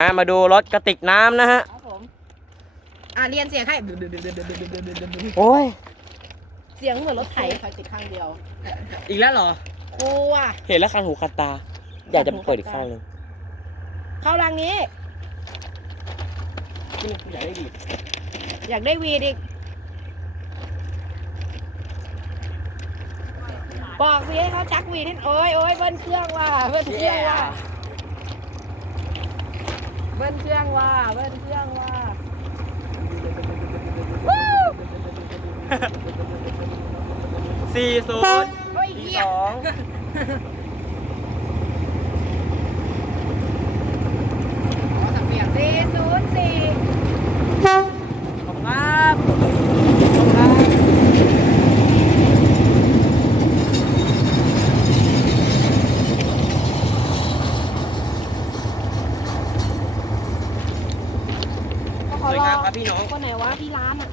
อะมาดูรถกระติกน้ำนะฮะ ครับผม อะเรียนเสียงให้ โอ้ย เสียงเหมือนรถไถใครติดข้างเดียว อีกแล้วเหรอครูอะเห็นแล้วคันหูคันตา อยากจะเปิดอีกข้างหนึ่งเข้ารังนี้ อยากได้ดีอยากได้วีดอีก บอกสิให้เขาชักวีดให้โอ้ยโอ้ยเบิ้ลเครื่องว่ะเบิ้ลเครื่องว่ะ เบิ้ลเครื่องว่ะเบิ้ลเครื่องว่ะสี่ศูนย์เฮ้ยสี่เหี้ยสอง ขอสับเปลี่ยนสี่ศูนย์สี่ ขอบคุณครับขอบคุณครับ ก็ ส ขอวยรองามครับพี่น้องคนไหนวะที่ร้านอะ